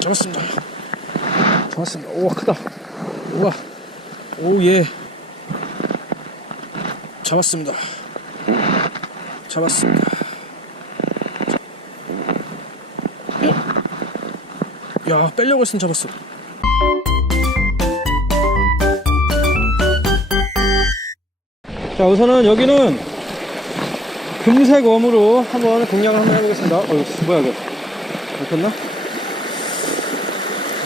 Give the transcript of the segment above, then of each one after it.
잡았습니다. 잡았습니다. 우와, 크다. 우와. 오, 예. 잡았습니다. 잡았습니다. 야, 빼려고 했으면 잡았어. 자, 우선은 여기는 금색 웜으로 한번 공략을 한번 해보겠습니다. 어, 이거 뭐야, 이거. 잡혔나?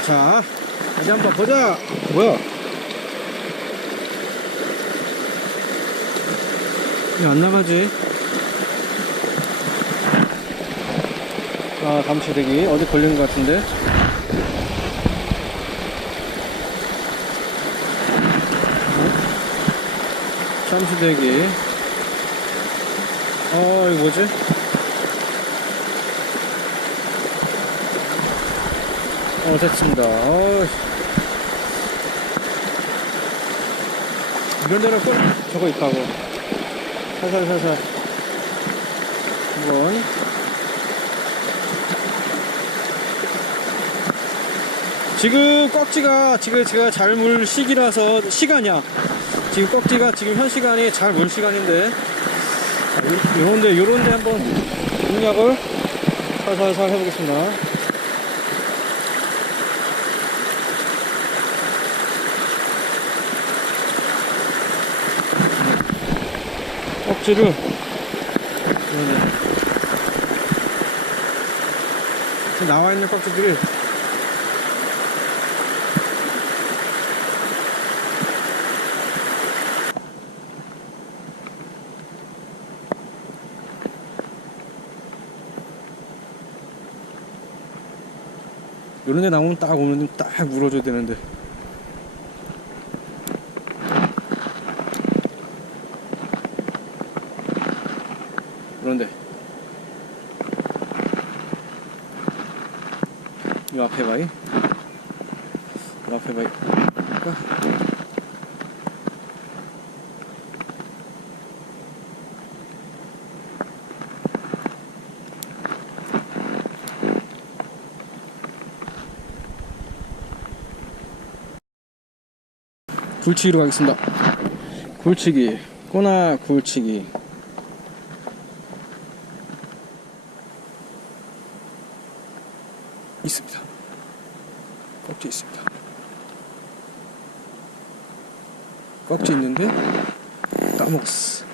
자, 어디 한번 보자. 뭐야? 왜 안 나가지? 아, 감시대기. 어디 걸린 것 같은데? 잠시대기. 어, 이거 뭐지? 어, 됐습니다. 어, 이런 데는 꼭 저거 있다고. 살살살살. 한번. 지금 꺽지가 지금 제가 잘 물 시기라서 시간이야. 지금 꺽지가 지금 현 시간이 잘 물 시간인데 요- 요런데 요런데 한번 공략을 살살살 해보겠습니다. 요런데 지금 나와 있는 꺽지들이 요런 데 나오면 딱 오면 딱 물어줘야 되는데 이 앞에 바위? 이 앞에 볼까? 굴치기로 가겠습니다. 굴치기. 꼬나 굴치기 있습니다. 꺽지 있습니다. 꺽지 있는데 따먹었어.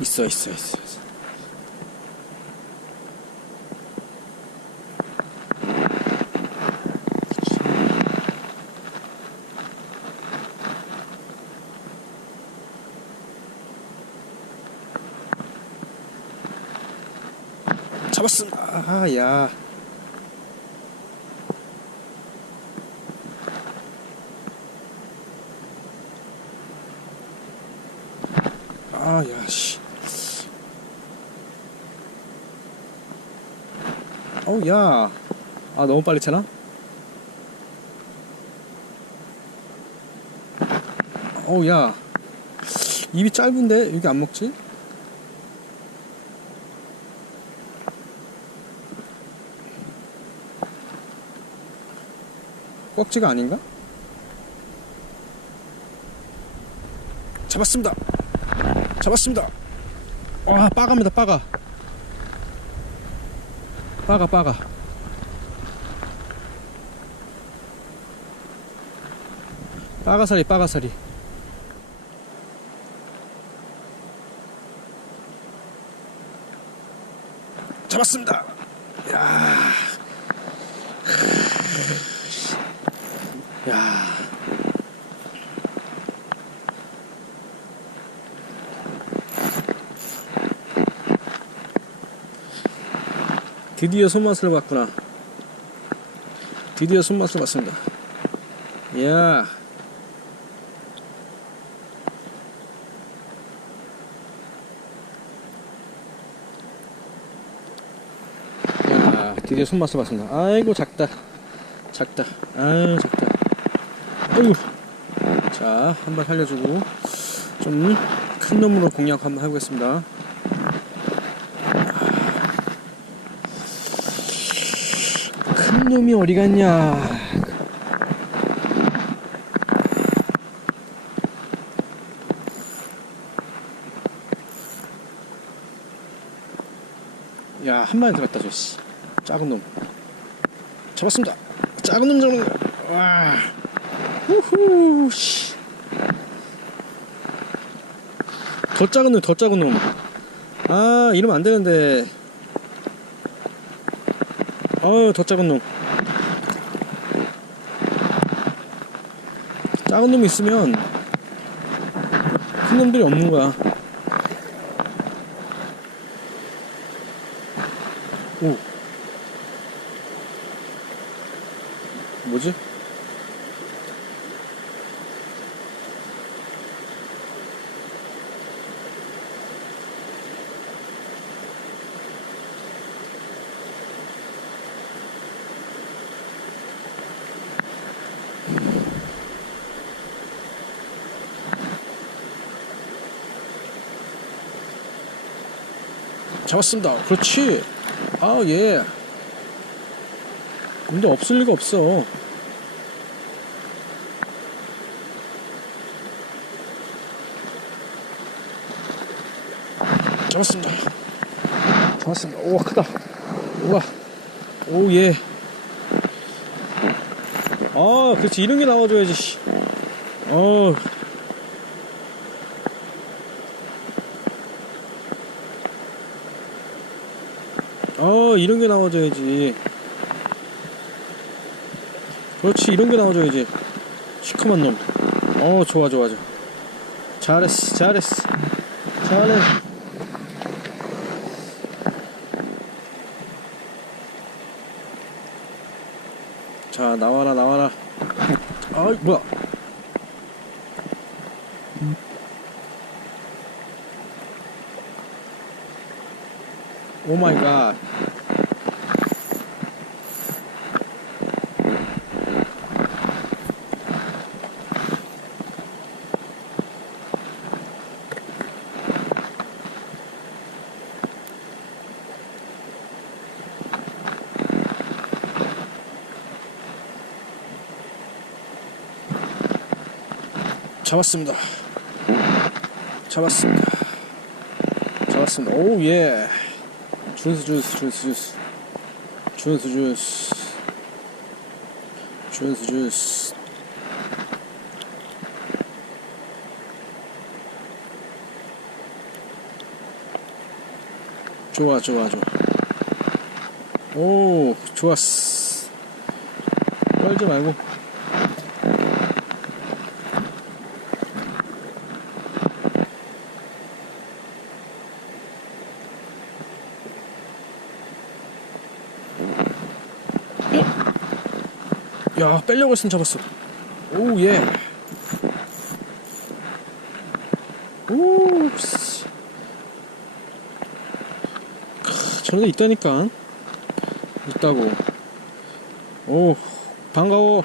있어 있어 있어. 있어. 잡았습니다. 아, 야. 아, 야, 씨. 어우, 야. 아, 너무 빨리 차나? 어우, 야. 입이 짧은데? 여기 안 먹지? 꺽지가 아닌가? 잡았습니다. 잡았습니다. 와, 빠갑니다, 빠가. 빠가, 빠가. 빠가사리, 빠가사리. 잡았습니다. 야. 야. 드디어 손맛을 봤구나. 드디어 손맛을 봤습니다. 야. 야, 드디어 손맛을 봤습니다. 아이고 작다. 작다. 아유 작다. 아유. 자, 한번 살려주고. 좀 큰 놈으로 공략 한번 해보겠습니다. 큰 놈이 어디 갔냐? 야, 한 마리 들었다, 저 씨. 작은 놈. 잡았습니다. 작은 놈 잡는 거. 와. 우후, 씨. 더 작은 놈, 더 작은 놈. 아, 이러면 안 되는데. 어우, 더 작은 놈. 작은 놈이 있으면 큰 놈들이 없는 거야. 오. 뭐지? 잡았습니다. 그렇지. 아, 예. 문제 없을 리가 없어. 잡았습니다. 잡았습니다. 우와, 크다. 우와. 오, 예. 아, 그렇지. 이런 게 나와줘야지, 씨. 어. 어, 이런 게 나와줘야지. 그렇지, 이런 게 나와줘야지. 시커먼 놈. 어, 좋아, 좋아, 좋아. 잘했어, 잘했어. 잘해. 자, 나와라, 나와라. 아이, 뭐야. 오 마이 갓. 잡았습니다. 잡았습니다. 잡았습니다. 오, 예. 주스, 주스, 주스, 주스. 주스, 주스. 주스, 주스. 좋아, 좋아, 좋아. 오, 좋았어. 떨지 말고. 야, 빼려고 했으면 잡았어. 오, 예. 오, 씨. 크, 저런 데 있다니까. 있다고. 오, 반가워.